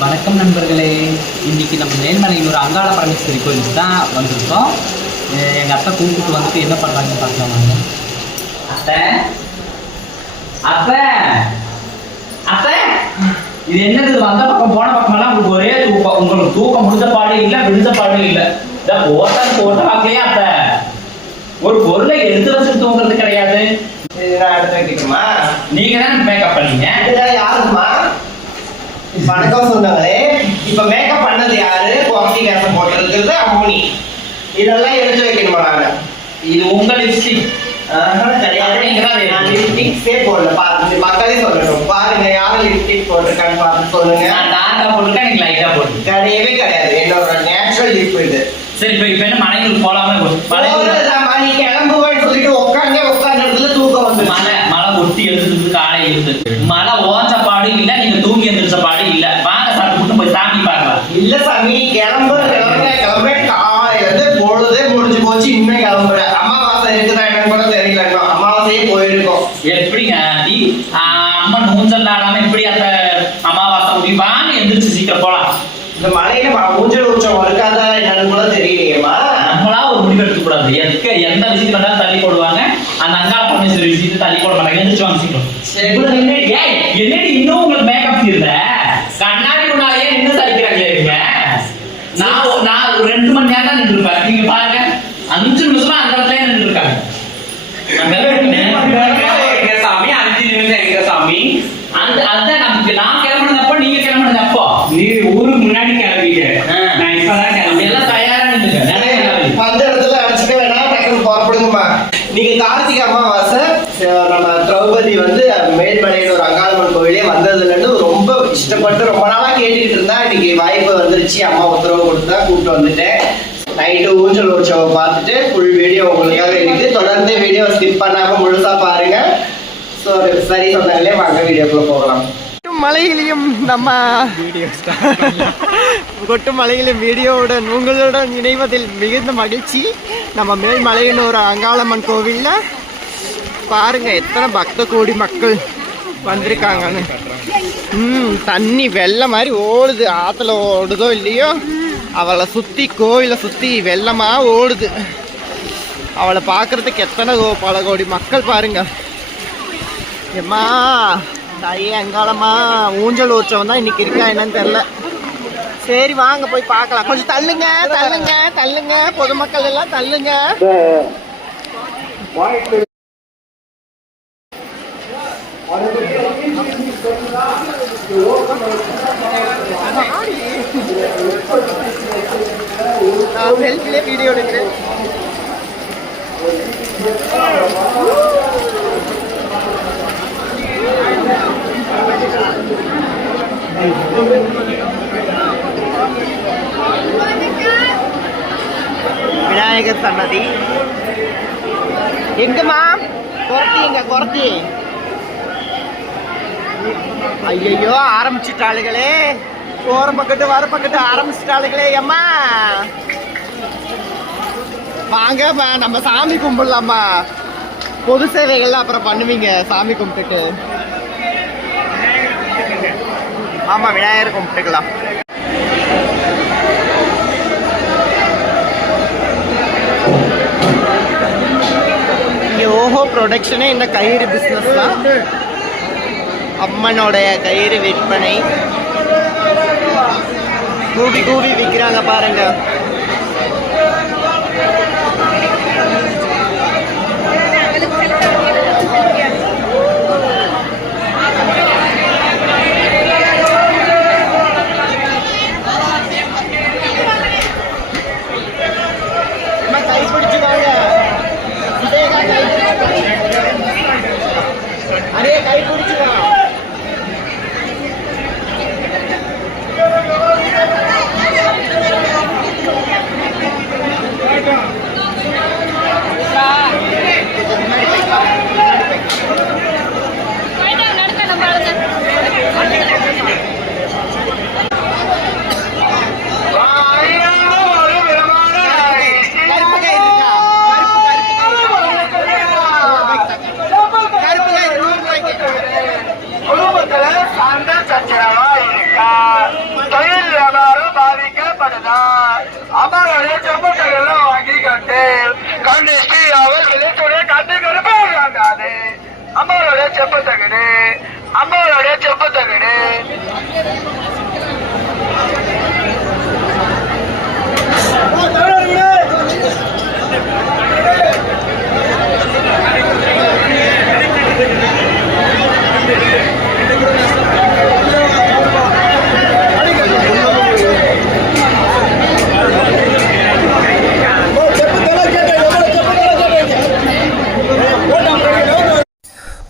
வணக்கம் நண்பர்களே. இன்னைக்கு நம்ம மேல்மலையில் ஒரு அங்காள பரமேஸ்வரி கோயிலுக்கு தான் வந்திருக்கோம். அஹ் எங்க அத்தை கூப்பிட்டு வந்துட்டு என்ன பண்றாங்கன்னு பார்க்கலாம் வாங்க. அத்தை? அத்தை? அத்தை? இது என்னது? வந்த பக்கம் போன பக்கமெல்லாம் உங்களுக்கு ஒரே தூக்கம். உங்களுக்கு தூக்கம் முடிஞ்ச பாடு இல்லை விழுந்த பாடு இல்லை. இதை போட்டான்னு போட்ட வாக்கலையே அத்தை? ஒரு பொருளை எடுத்து வச்சுட்டு தூங்குறது கிடையாது. நீங்க தான் மேக்கப் பண்ணீங்க. இதுதான் யாருக்குமா வணக்கம் சொன்னாங்களே இப்ப மேக்கப் பண்ணது யாரு? குவாலிட்டி கேசம் போட்டிருக்கிறது அம்மனி. இதெல்லாம் எடுத்து வைக்கணுமா நானு? இது உங்க லிப்ஸ்டிக் கிடையாது நீங்க தான் நான் லிப்ஸ்டிக்ஸே போடல. பாருங்க மக்களே சொல்லட்டும். பாருங்க யாரும் லிப்ஸ்டிக் போட்டிருக்கான்னு பார்த்து சொல்லுங்க. டார்க்கா போட்டுருக்கேன் எனக்கு லைட்டா போட்டு கிடையவே கிடையாது. என்னோட நேச்சுரல் லிப் இது. சரி இப்போ இப்போ என்ன மலைங்களுக்கு போலாமே? மலை போறதுதாம்மா, நீ கிளம்புவேன்னு சொல்லிட்டு உட்காந்தே தூக்கம் வந்து மலை மலை ஒட்டி எழுதுறதுக்கு காலை இருந்து மலை ஓஞ்ச பாடு இல்ல நீங்க தூங்கி எந்திரிச்ச பாடு இல்ல. வாங்க சாப்பிட்டு மட்டும் போய் சாமி பார்க்கலாம். இல்ல சாமி கிளம்பு கிளம்புற கிளம்புற. காலையில பொழுதே முடிஞ்சு போச்சு இன்னும் கிளம்புற அமாவாசை இருக்குதா என்னன்னு கூட தெரியல அமாவாசையே போயிருக்கோம். எப்படிங்க ஆண்டி அம்மா நூஞ்சல் ஆடாம எப்படி அந்த அமாவாசை வாங்க எந்திரிச்சு சீக்கிரம் போலாம். இந்த மலையில ம- ஊஞ்சல் உற்சவம் இருக்காதா என்னன்னு கூட தெரியலையேம்மா. நம்மளா ஒரு முடிவு எடுக்க கூடாது. எதுக்கு எந்த விஷயத்துல தள்ளி போடுவாங்க. அந்த அங்காள பரமேஸ்வரி விஷயத்தை தள்ளி போட மாட்டாங்க. எந்திரிச்சு வாங்க சீக்கிரம். சரி. என்னடி இன்னும் உங்களுக்கு மேக்கப் இல்ல? கண்ணாடி முன்னாலேயே நின்று சலிக்கிறாங்களே இவங்க. நான் ஒரு- நான் ஒரு ரெண்டு மணி நேரம் தான் நின்று இருப்பேன். நீங்க பாருங்க. அஞ்சு நிமிஷமா அந்த இடத்துல நின்று இருக்காங்க. எங்க சாமி? அஞ்சு நிமிஷம் எங்க சாமி? அந்த அதான் நமக்கு. நான் கிளம்புனதப்போ நீங்க கிளம்புனதப்போ. நீ ஊருக்கு முன்னாடி கிளம்பிட்ட. நான் இப்பதான் நம்ம கிளம்பி எல்லாம் தயாரா கிளம்பி அந்த இடத்துல அடிச்சுக்க வேணாம் டக்குனு புறப்படுங்கம்மா. நீங்க கார்த்திகை அமாவாசை அஹ் நம்ம திரௌபதி வந்து மேல்மலையில ஒரு அங்காளம்மன் கோயிலே வந்ததுல இருந்து ரொம்ப இஷ்டப்பட்டு ரொம்ப நாளா கேட்டுக்கிட்டு இருந்தா. இன்னைக்கு வாய்ப்பு வந்துருச்சு. அம்மா உத்தரவு கொடுத்தா கூப்பிட்டு வந்துட்டேன். நைட்டு ஊஞ்சல் உற்சவம் பார்த்துட்டு ஃபுல் வீடியோ உங்களுக்காக இருக்கு. தொடர்ந்து வீடியோ ஸ்கிப் பண்ணாம முழுசா பாருங்க. ஸோ சரி சொன்னாங்களே வாங்க வீடியோக்குள்ள போகலாம். மலையிலையும் நம்ம கொட்டு மலையிலும் வீடியோவுடன் உங்களுடன் இணைவதில் மிகுந்த மகிழ்ச்சி. நம்ம மேல்மலையின் ஒரு அங்காளம்மன் கோவில்ல பாருங்க எத்தனை பக்த கோடி மக்கள் வந்திருக்காங்கன்னு. ம் தண்ணி வெள்ளம் மாதிரி ஓடுது. ஆற்றுல ஓடுதோ இல்லையோ அவளை சுற்றி கோயிலை சுற்றி வெள்ளமாக ஓடுது. அவளை பார்க்கறதுக்கு எத்தனை கோ- பல கோடி மக்கள் பாருங்க. எம்மா தாயே அங்காளம்மா ஊஞ்சல் உற்சவம் தான் இன்னைக்கு இருக்கா என்னன்னு தெரியல. சரி வாங்க போய் பார்க்கலாம். கொஞ்சம் தள்ளுங்க தள்ளுங்க தள்ளுங்க. பொதுமக்கள் எல்லாம் தள்ளுங்க. செல்ஃபிலே வீடியோ எடுக்கிறேன். விநாயகர் சன்னதி. எங்கம்மா குரத்தி எங்க குரத்தி ஐயையோ ஆரம்பிச்சிட்டாளுகளே. போற பக்கத்து வர பக்கத்து ஆரம்பிச்சிட்டாளுகளே அம்மா. வாங்கம்மா நம்ம சாமி கும்பிடலாம்மா பொது சேவைகள்லாம் அப்புறம் பண்ணுவீங்க சாமி கும்பிட்டுட்டு. ஆமா விநாயகர் கும்பிட்டுக்கலாம். ஓஹோ ப்ரொடக்ஷனே இந்த கயிறு பிஸ்னஸ் தான் அம்மனுடைய கயிறு விற்பனை. கூவி கூவி விற்கிறாங்க பாருங்க.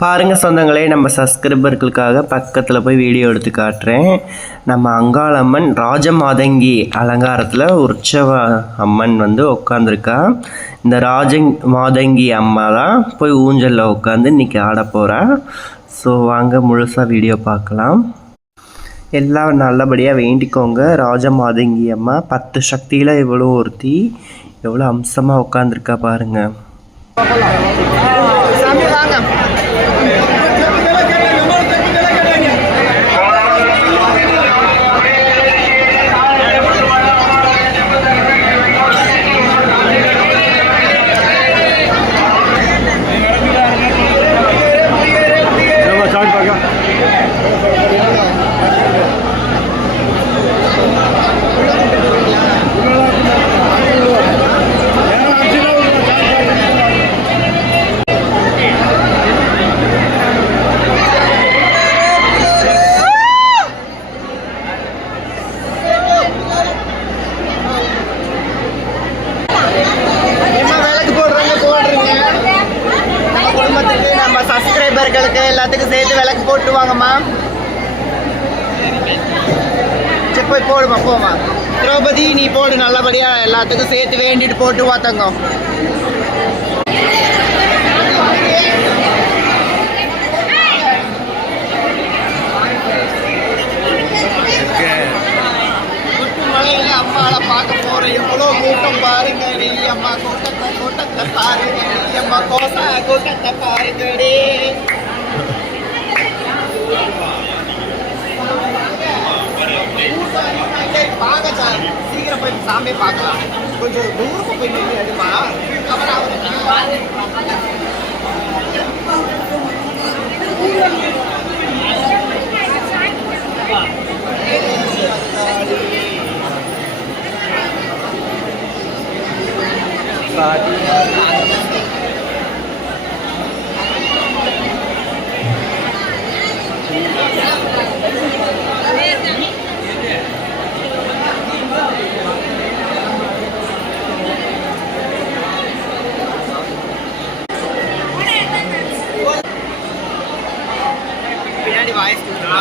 பாருங்கள் சொந்தங்களே நம்ம சப்ஸ்கிரைபர்களுக்காக பக்கத்தில் போய் வீடியோ எடுத்து காட்டுறேன். நம்ம அங்காளம்மன் ராஜமாதங்கி அலங்காரத்தில் உற்சவ அம்மன் வந்து உட்காந்துருக்கா இந்த ராஜ மாதங்கி அம்மா தான் போய் ஊஞ்சலில் உட்காந்து இன்னைக்கு ஆட போகிறா ஸோ வாங்க முழுசாக வீடியோ பார்க்கலாம். எல்லாம் நல்லபடியாக வேண்டிக்கோங்க. ராஜமாதங்கி அம்மா பத்து சக்தியில் எவ்வளோ ஒருத்தி எவ்வளோ அம்சமாக உட்காந்துருக்கா பாருங்கள் சாமி வாங்க என்ன விளக்கு போடுறாங்க போடுறீங்க நம்ம குடும்பத்துக்கு நம்ம சப்ஸ்கிரைபர்களுக்கு எல்லாத்துக்கும் சேர்த்து விளக்கு போட்டு வாங்கம்மா சரி போய் போடுமா போமா திரௌபதி நீ போடு நல்லபடியா எல்லாத்துக்கும் சேர்த்து வேண்டிட்டு போட்டு வா தங்கம். முட்டு மலையில அம்மாவை பார்க்க போறேன் எவ்வளோ கூட்டம் பாருங்க அம்மா கூட்டத்தை கூட்டத்தை பாருங்க அம்மா கோசா கூட்டத்தை பாருங்கடி பாக்க சார் சீக்கிரம் போய் சாமி பார்க்கலாம் கொஞ்சம் தூரமா போய் நின்று எடுமா கவர் பின்னாடி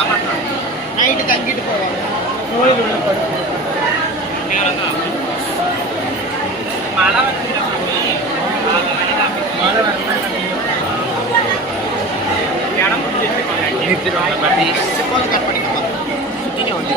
நைட்டு தங்கிட்டு போவாங்க நோய் உள்ள படுத்து மழை வந்து மழை வரணும் இடம் முடிஞ்சிருப்பாங்க எப்போது கட் பண்ணிக்கலாம் சுற்றிங்க வந்து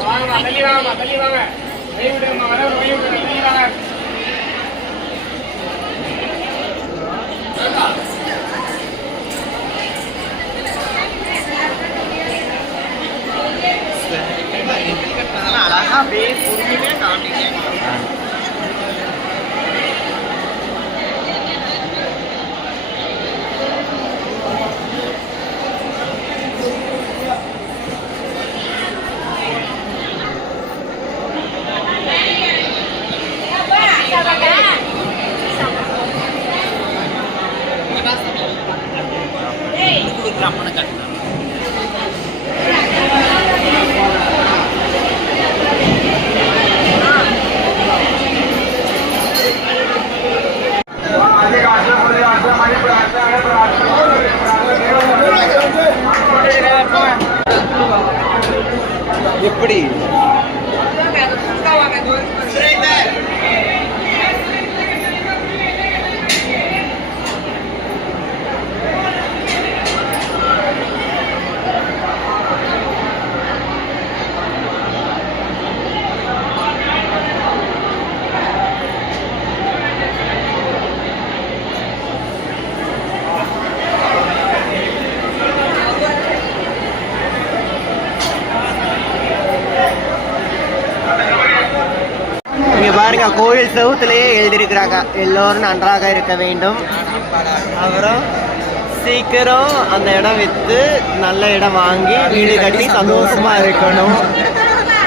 வாங்க தள்ளி வாங்க தள்ளி வாங்க கை விடுங்க வர கை விடுங்க தள்ளி வாங்க அழகா அப்படியே பொறுமையாக காட்டிட்டே எப்படி? செவத்துலேயே எழுதியிருக்கிறாங்க. எல்லோரும் நன்றாக இருக்க வேண்டும். அப்புறம் சீக்கிரம் அந்த இடம் விற்று நல்ல இடம் வாங்கி வீடு கட்டி சந்தோஷமாக இருக்கணும்.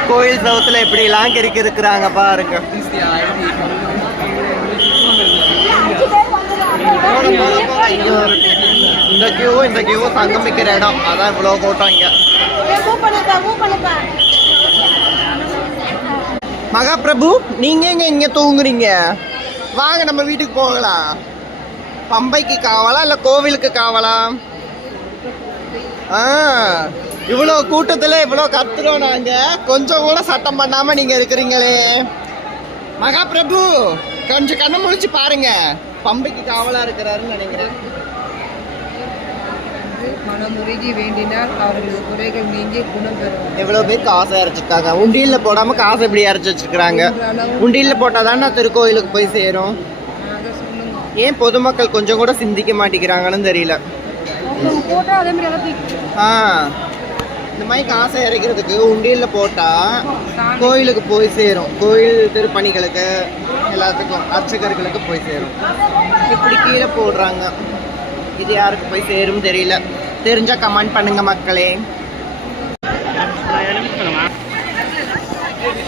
கோயில் செவுத்துல எப்படிலாம் கிறுக்கி இருக்கிறாங்க பாருங்க. இந்த கியூ இந்த கியூ சங்கமிக்கிற இடம். அதான் இவ்வளோ கூட்டம் இங்கே. மகாபிரபு நீங்க எங்க இங்க தூங்குறீங்க? வாங்க நம்ம வீட்டுக்கு போகலாம். பம்பைக்கு காவலா இல்ல கோவிலுக்கு காவலா? ஆ இவ்வளோ கூட்டத்தில் இவ்வளோ கத்துறோம் நாங்கள் கொஞ்சம் கூட சட்டம் பண்ணாமல் நீங்கள் இருக்கிறீங்களே. மகாபிரபு கொஞ்சம் கண்ணை முழிச்சு பாருங்க. பம்பைக்கு காவலாக இருக்கிறாருன்னு நினைக்கிறேன். மனமுருகி வேண்டினால் அவர்களது குறைகள் நீங்கி குணம் பெறும் எவ்வளவு பேர் காசை இறைச்சிருக்காங்க உண்டியல்ல போடாம காசை எப்படி இறைச்சி வச்சிருக்காங்க உண்டியல்ல போட்டாதானே திருக்கோயிலுக்கு போய் சேரும்? ஏன் பொதுமக்கள் கொஞ்சம் கூட சிந்திக்க மாட்டேங்கிறாங்கன்னு தெரியல. ஆ. இந்த மாதிரி காசை இறைக்கிறதுக்கு உண்டியல்ல போட்டா கோயிலுக்கு போய் சேரும். கோயில் திருப்பணிகளுக்கு எல்லாத்துக்கும் அர்ச்சகர்களுக்கு போய் சேரும். இப்படி கீழே போடுறாங்க. இது யாருக்கு போய் சேரும் தெரியல. தெரிஞ்சா கமெண்ட் பண்ணுங்க மக்களே.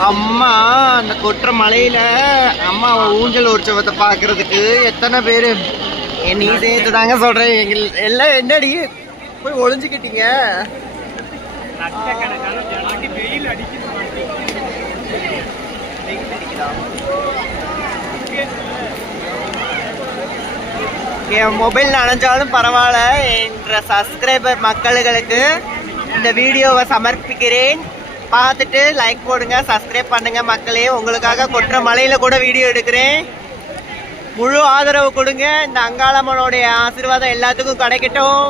அம்மா அந்த கொற்ற மலையில அம்மா ஊஞ்சல் உற்சவத்தை பாக்குறதுக்கு எத்தனை பேரு? என் நீ சேர்த்து தாங்க சொல்றேன். எங்கள் எல்லாம் என்னடி? போய் ஒளிஞ்சுக்கிட்டீங்க. என் மொபைல் நனைஞ்சாலும் பரவாயில்ல என்ற சப்ஸ்கிரைபர் மக்களுக்கு இந்த வீடியோவை சமர்ப்பிக்கிறேன். பார்த்துட்டு லைக் போடுங்க சப்ஸ்கிரைப் பண்ணுங்க மக்களே. உங்களுக்காக கொற்ற மலையில் கூட வீடியோ எடுக்கிறேன். முழு ஆதரவு கொடுங்க. இந்த அங்காளம்மனுடைய ஆசீர்வாதம் எல்லாத்துக்கும் கிடைக்கட்டும்.